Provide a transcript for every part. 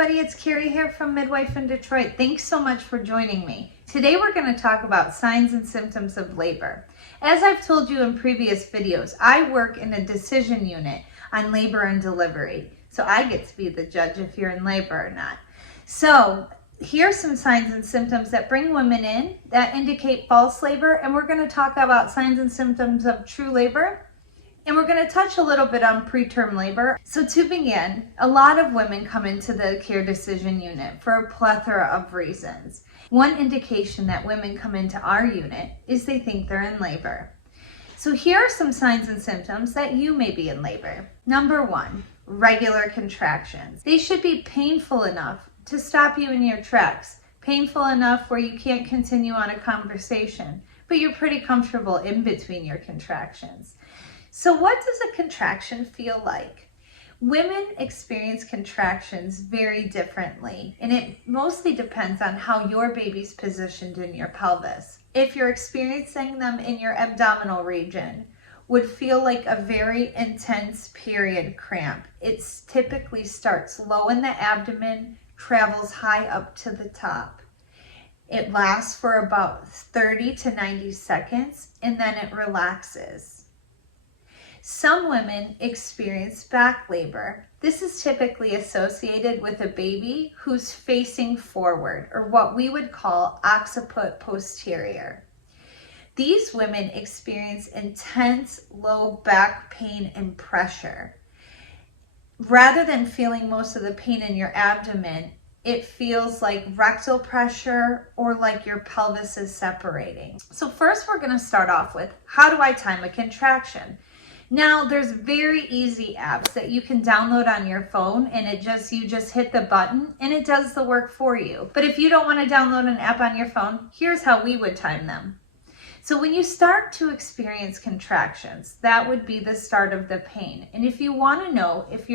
everybody, it's Carrie here from Midwife in Detroit. Thanks so much for joining me. Today we're going to talk about signs and symptoms of labor. As I've told you in previous videos, I work in a decision unit on labor and delivery. So I get to be the judge if you're in labor or not. So here's some signs and symptoms that bring women in that indicate false labor, and we're going to talk about signs and symptoms of true labor. And we're going to touch a little bit on preterm labor. So to begin, a lot of women come into the care decision unit for a plethora of reasons. One indication that women come into our unit is they think they're in labor. So here are some signs and symptoms that you may be in labor. Number one, regular contractions. They should be painful enough to stop you in your tracks. Painful enough where you can't continue on a conversation, but you're pretty comfortable in between your contractions. So what does a contraction feel like? Women experience contractions very differently, and it mostly depends on how your baby's positioned in your pelvis. If you're experiencing them in your abdominal region, would feel like a very intense period cramp. It typically starts low in the abdomen, travels high up to the top. It lasts for about 30 to 90 seconds, and then it relaxes. Some women experience back labor. This is typically associated with a baby who's facing forward, or what we would call occiput posterior. These women experience intense low back pain and pressure. Rather than feeling most of the pain in your abdomen, it feels like rectal pressure or like your pelvis is separating. So first we're going to start off with, how do I time a contraction? Now, there's very easy apps that you can download on your phone, and you just hit the button and it does the work for you. But if you don't want to download an app on your phone, here's how we would time them. So when you start to experience contractions, that would be the start of the pain. And if you want to know if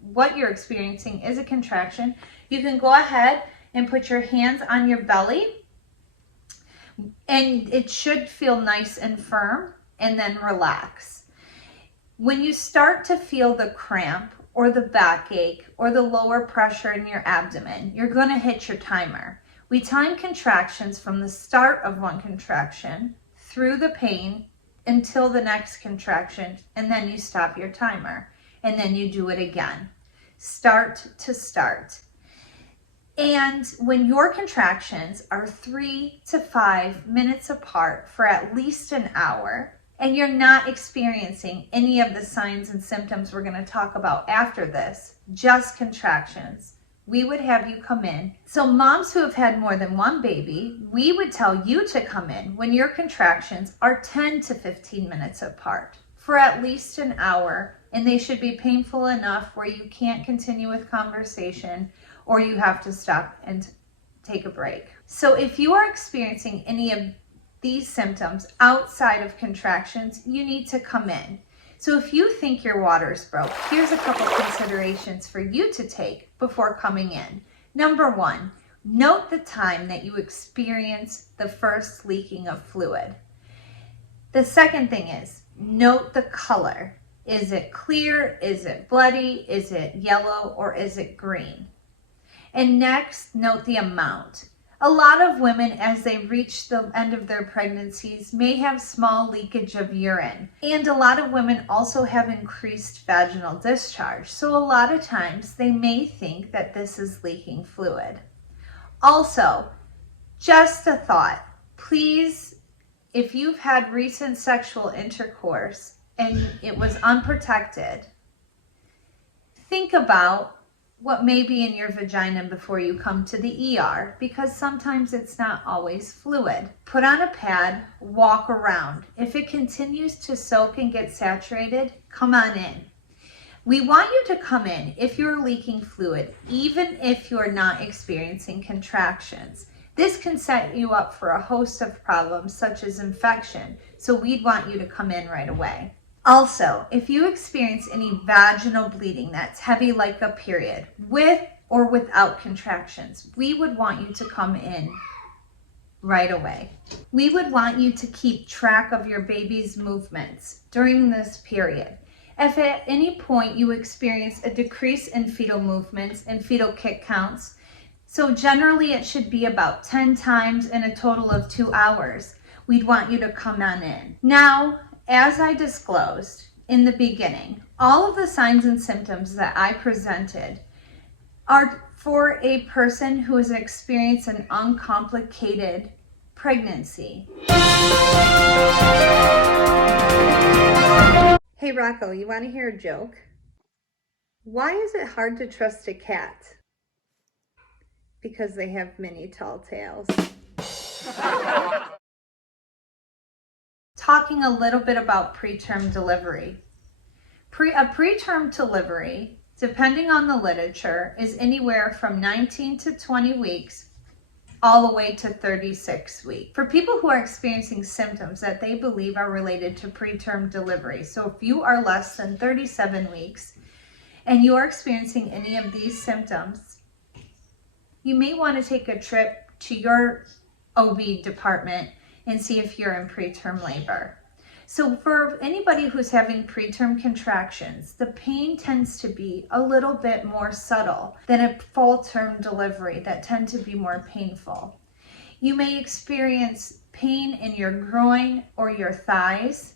what you're experiencing is a contraction, you can go ahead and put your hands on your belly, and it should feel nice and firm, and then relax. When you start to feel the cramp or the backache or the lower pressure in your abdomen, you're going to hit your timer. We time contractions from the start of one contraction through the pain until the next contraction, and then you stop your timer, and then you do it again. Start to start. And when your contractions are 3 to 5 minutes apart for at least an hour, and you're not experiencing any of the signs and symptoms we're going to talk about after this, just contractions, we would have you come in. So moms who have had more than one baby, we would tell you to come in when your contractions are 10 to 15 minutes apart for at least an hour, and they should be painful enough where you can't continue with conversation or you have to stop and take a break. So if you are experiencing any of these symptoms outside of contractions, you need to come in. So if you think your water's broke, here's a couple considerations for you to take before coming in. Number one, note the time that you experience the first leaking of fluid. The second thing is, note the color. Is it clear? Is it bloody? Is it yellow? Or is it green? And next, note the amount. A lot of women, as they reach the end of their pregnancies, may have small leakage of urine. And a lot of women also have increased vaginal discharge. So a lot of times they may think that this is leaking fluid. Also, just a thought, please, if you've had recent sexual intercourse and it was unprotected, think about what may be in your vagina before you come to the ER, because sometimes it's not always fluid. Put on a pad, walk around. If it continues to soak and get saturated, come on in. We want you to come in if you're leaking fluid, even if you're not experiencing contractions. This can set you up for a host of problems such as infection, so we'd want you to come in right away. Also, if you experience any vaginal bleeding that's heavy like a period, with or without contractions, we would want you to come in right away. We would want you to keep track of your baby's movements during this period. If at any point you experience a decrease in fetal movements and fetal kick counts, so generally it should be about 10 times in a total of 2 hours, we'd want you to come on in. Now, as I disclosed in the beginning, all of the signs and symptoms that I presented are for a person who has experienced an uncomplicated pregnancy. Hey Rocco, you want to hear a joke? Why is it hard to trust a cat? Because they have many tall tails. Talking a little bit about preterm delivery. A preterm delivery, depending on the literature, is anywhere from 19 to 20 weeks all the way to 36 weeks. For people who are experiencing symptoms that they believe are related to preterm delivery, so if you are less than 37 weeks and you are experiencing any of these symptoms, you may want to take a trip to your OB department and see if you're in preterm labor. So for anybody who's having preterm contractions, the pain tends to be a little bit more subtle than a full-term delivery that tend to be more painful. You may experience pain in your groin or your thighs.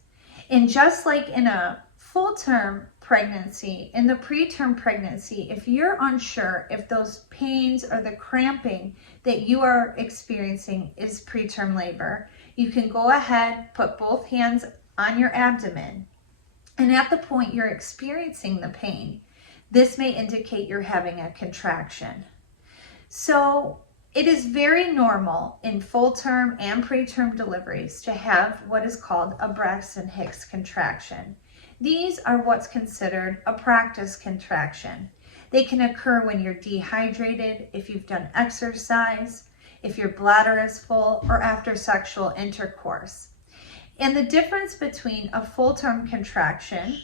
And just like in a full-term pregnancy, in the preterm pregnancy, if you're unsure if those pains or the cramping that you are experiencing is preterm labor, you can go ahead, put both hands on your abdomen, and at the point you're experiencing the pain, this may indicate you're having a contraction. So it is very normal in full-term and preterm deliveries to have what is called a Braxton Hicks contraction. These are what's considered a practice contraction. They can occur when you're dehydrated, if you've done exercise, if your bladder is full, or after sexual intercourse. And the difference between a full-term contraction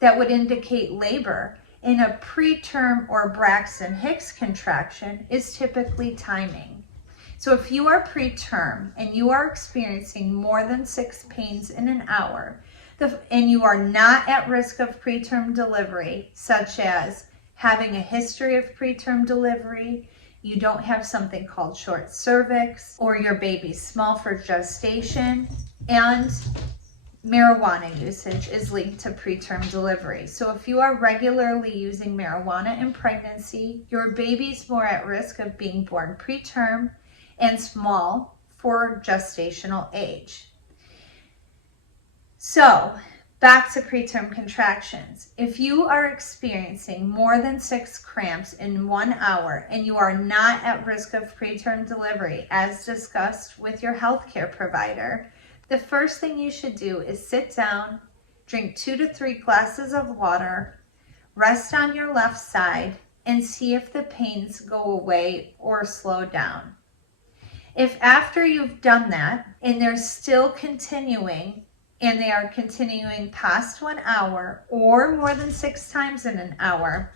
that would indicate labor and a preterm or Braxton Hicks contraction is typically timing. So if you are preterm and you are experiencing more than 6 pains in an hour, and you are not at risk of preterm delivery, such as having a history of preterm delivery, you don't have something called short cervix, or your baby's small for gestation, and marijuana usage is linked to preterm delivery. So if you are regularly using marijuana in pregnancy, your baby's more at risk of being born preterm and small for gestational age. So back to preterm contractions. If you are experiencing more than 6 cramps in 1 hour and you are not at risk of preterm delivery, as discussed with your healthcare provider, the first thing you should do is sit down, drink 2 to 3 glasses of water, rest on your left side, and see if the pains go away or slow down. If after you've done that and they're still continuing, and they are continuing past 1 hour or more than 6 times in an hour,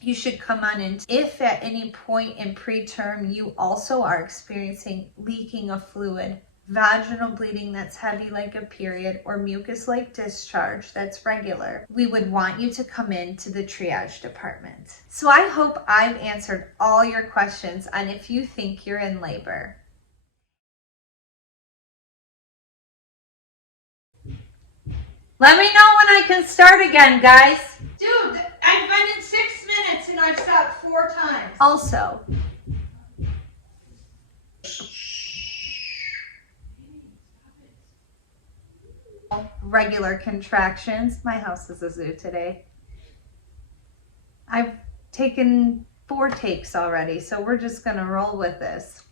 you should come on in. If at any point in preterm you also are experiencing leaking of fluid, vaginal bleeding that's heavy like a period, or mucus like discharge that's regular, we would want you to come in to the triage department. So I hope I've answered all your questions on if you think you're in labor. Let me know when I can start again, guys. Dude, I've been in 6 minutes and I've stopped 4 times. Also, regular contractions. My house is a zoo today. I've taken 4 takes already, so we're just gonna roll with this.